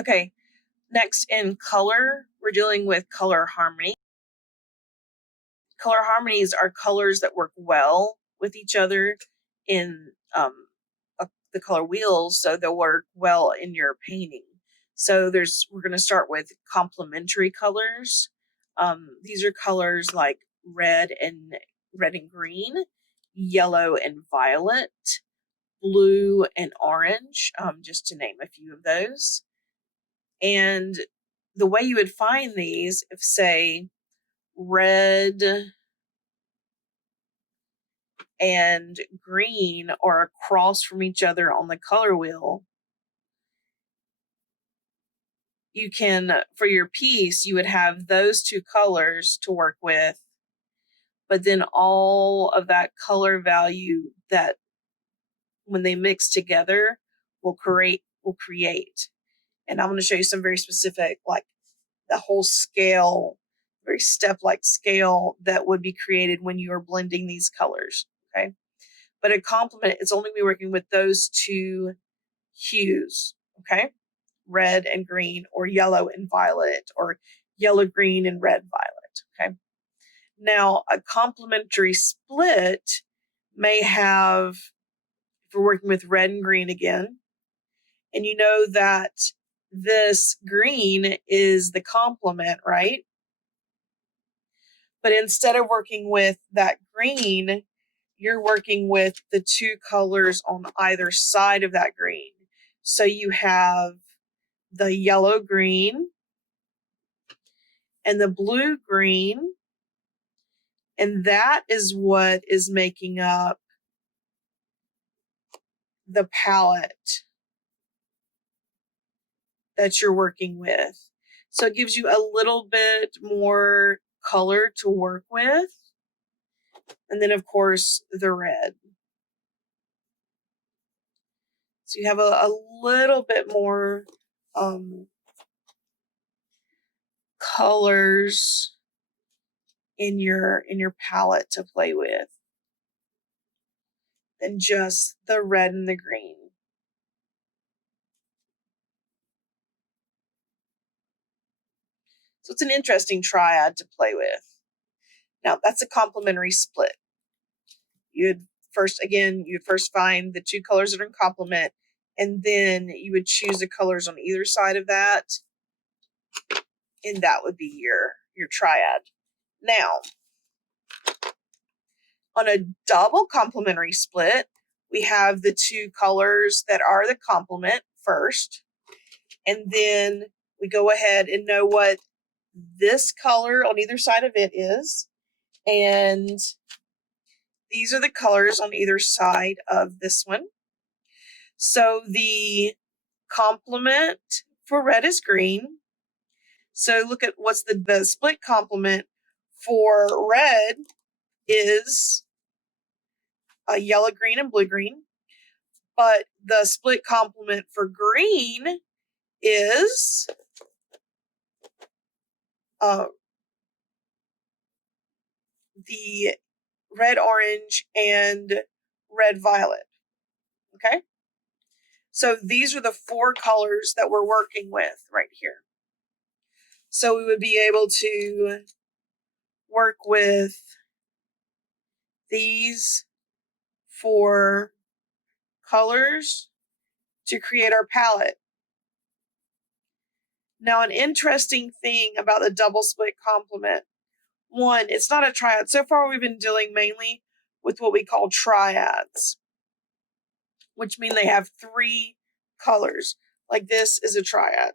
Okay, next in color, we're dealing with color harmony. Color harmonies are colors that work well with each other in the color wheels, so they'll work well in your painting. So we're going to start with complementary colors. These are colors like red and green, yellow and violet, blue and orange, just to name a few of those. And the way you would find these, if say red and green are across from each other on the color wheel, you can, for your piece, you would have those two colors to work with, but then all of that color value that when they mix together will create. And I'm going to show you some very specific, like the whole scale, very step-like scale that would be created when you are blending these colors. Okay. But a complement is only be working with those two hues. Okay. Red and green, or yellow and violet, or yellow, green, and red, violet. Okay. Now, a complementary split may have, if we're working with red and green again, and you know that this green is the complement, right? But instead of working with that green, you're working with the two colors on either side of that green. So you have the yellow green and the blue green, and that is what is making up the palette that you're working with. So it gives you a little bit more color to work with. And then, of course, the red. So you have a little bit more colors in your palette to play with than just the red and the green. So it's an interesting triad to play with. Now, that's a complementary split. You'd first find the two colors that are in complement, and then you would choose the colors on either side of that, and that would be your triad. Now, on a double complementary split, we have the two colors that are the complement first, and then we go ahead and know what this color on either side of it is, and these are the colors on either side of this one. So the complement for red is green. So look at what's the split complement for red is a yellow, green, and blue, green. But the split complement for green is the red, orange, and red, violet. Okay? So these are the four colors that we're working with right here. So we would be able to work with these four colors to create our palette. Now, an interesting thing about the double split complement, one, it's not a triad. So far, we've been dealing mainly with what we call triads, which mean they have three colors. Like this is a triad.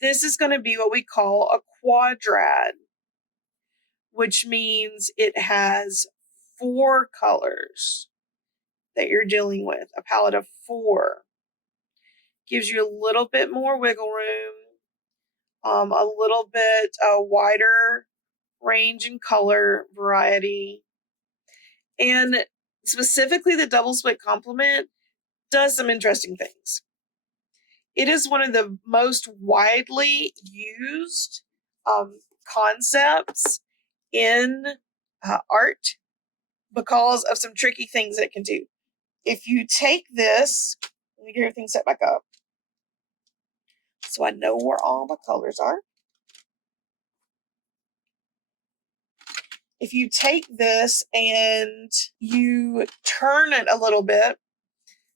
This is going to be what we call a quadrad, which means it has four colors that you're dealing with, a palette of four. Gives you a little bit more wiggle room, a little bit wider range in color variety. And specifically the double split complement does some interesting things. It is one of the most widely used concepts in art because of some tricky things it can do. if you take this, let me get everything set back up so I know where all my colors are. If you take this and you turn it a little bit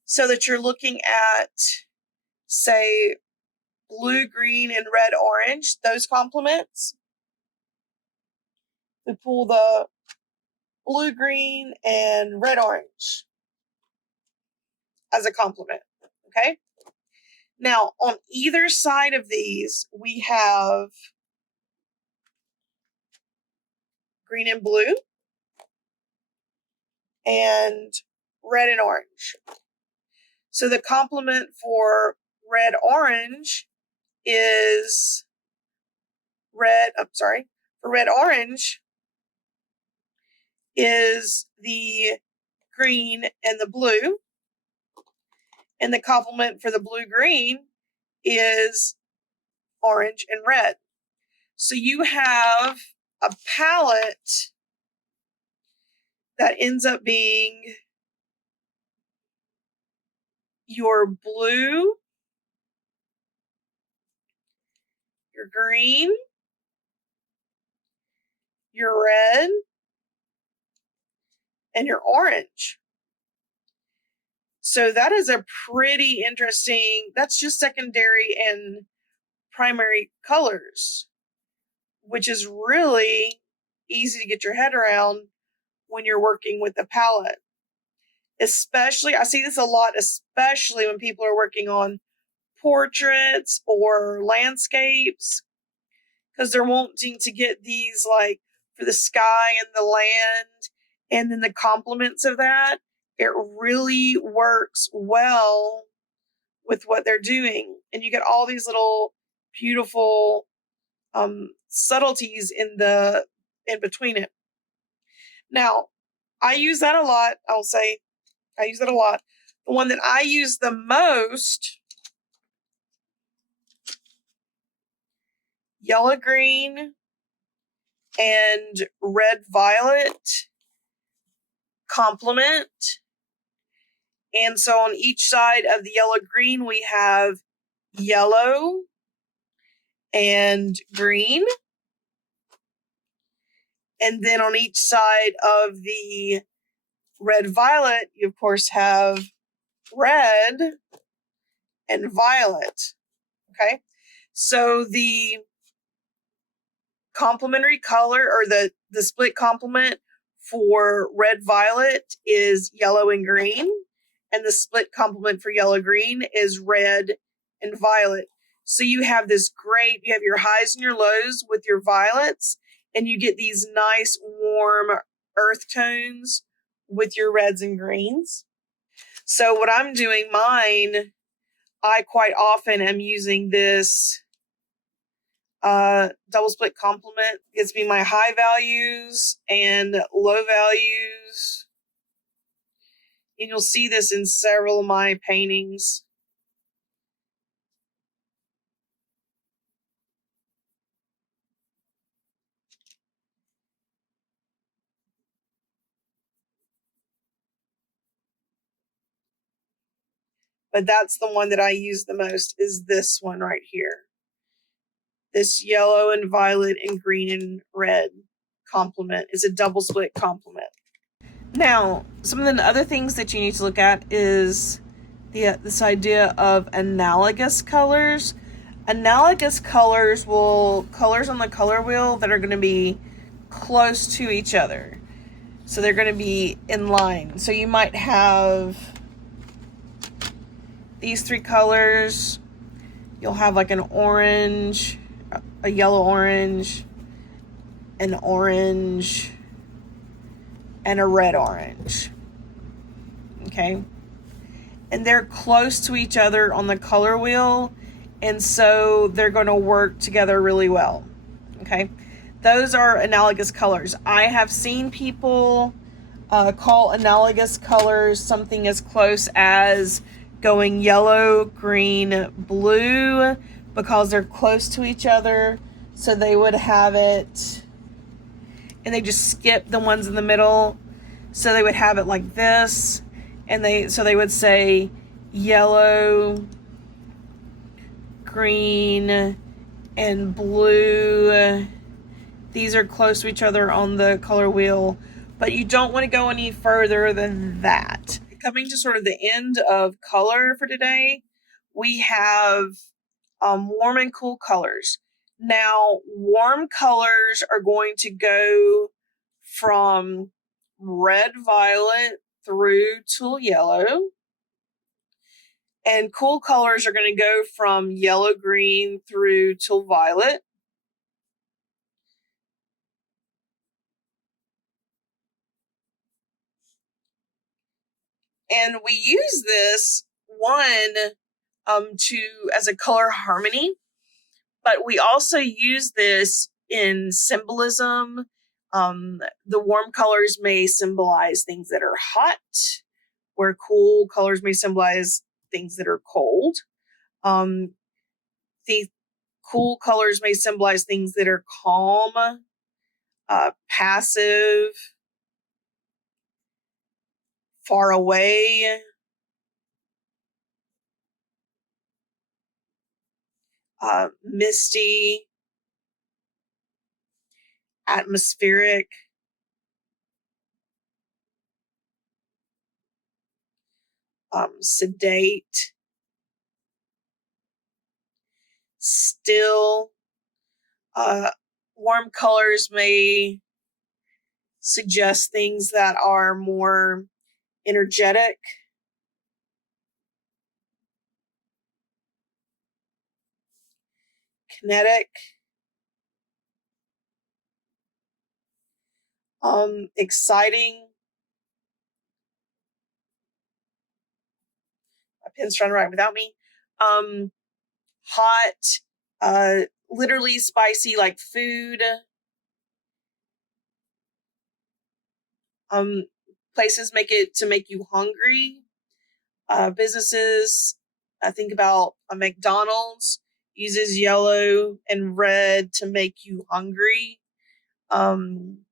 so that you're looking at, say, blue, green, and red, orange, those complements, we pull the blue, green, and red, orange as a complement, okay? Now, on either side of these, we have green and blue, and red and orange. So the complement for red orange is for red orange is the green and the blue, and the complement for the blue green is orange and red. So you have a palette that ends up being your blue, your green, your red, and your orange. So that is a pretty interesting, that's just secondary and primary colors, which is really easy to get your head around when you're working with the palette. Especially, I see this a lot, especially when people are working on portraits or landscapes, because they're wanting to get these like for the sky and the land and then the complements of that. It really works well with what they're doing, and you get all these little beautiful subtleties in between it. Now, I use that a lot. I'll say I use that a lot. The one that I use the most, yellow green and red violet complement. And so on each side of the yellow green, we have yellow and green. And then on each side of the red violet, you of course have red and violet. Okay. So the complementary color, or the split complement for red violet is yellow and green, and the split complement for yellow green is red and violet. So you have you have your highs and your lows with your violets, and you get these nice warm earth tones with your reds and greens. So what I'm doing mine, I quite often am using this double split complement. Gives me my high values and low values. And you'll see this in several of my paintings. But that's the one that I use the most, is this one right here. This yellow and violet and green and red complement is a double split complement. Now, some of the other things that you need to look at is this idea of analogous colors. Analogous colors colors on the color wheel that are going to be close to each other. So they're going to be in line. So you might have these three colors. You'll have like an orange, a yellow orange, an orange, and a red orange. Okay? And they're close to each other on the color wheel, and so they're going to work together really well. Okay? Those are analogous colors. I have seen people call analogous colors something as close as going yellow, green, blue, because they're close to each other. So they would have it, and they just skip the ones in the middle. So they would have it like this, And they would say yellow, green, and blue. These are close to each other on the color wheel, but you don't want to go any further than that. Coming to sort of the end of color for today, we have warm and cool colors. Now, warm colors are going to go from red violet through to yellow. And cool colors are going to go from yellow green through to violet. And we use this one to as a color harmony, but we also use this in symbolism. The warm colors may symbolize things that are hot, where cool colors may symbolize things that are cold. The cool colors may symbolize things that are calm, passive, far away, misty, atmospheric, sedate, still. Warm colors may suggest things that are more energetic, kinetic, exciting. My pen's trying to write without me. Hot, literally spicy like food. Places make it to make you hungry. Businesses, I think about a McDonald's uses yellow and red to make you hungry. Some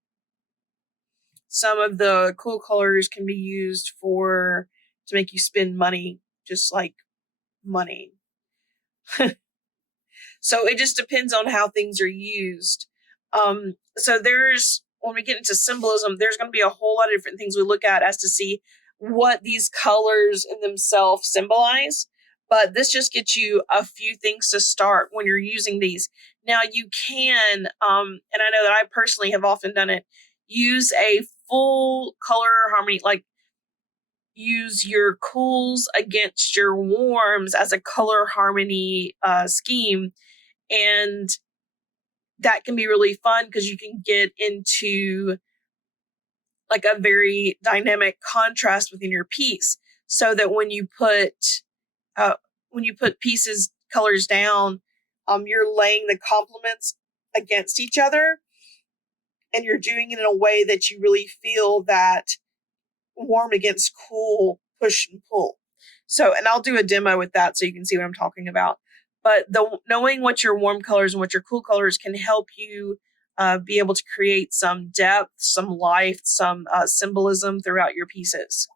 of the cool colors can be used to make you spend money, just like money. So it just depends on how things are used. So when we get into symbolism, there's going to be a whole lot of different things we look at as to see what these colors in themselves symbolize. But this just gets you a few things to start when you're using these. Now you can, and I know that I personally have often done it, use a full color harmony, like use your cools against your warms as a color harmony scheme. And that can be really fun because you can get into like a very dynamic contrast within your piece, so that when you put pieces colors down, you're laying the complements against each other, and you're doing it in a way that you really feel that warm against cool push and pull. So, and I'll do a demo with that so you can see what I'm talking about. But knowing what your warm colors and what your cool colors can help you be able to create some depth, some life, some symbolism throughout your pieces.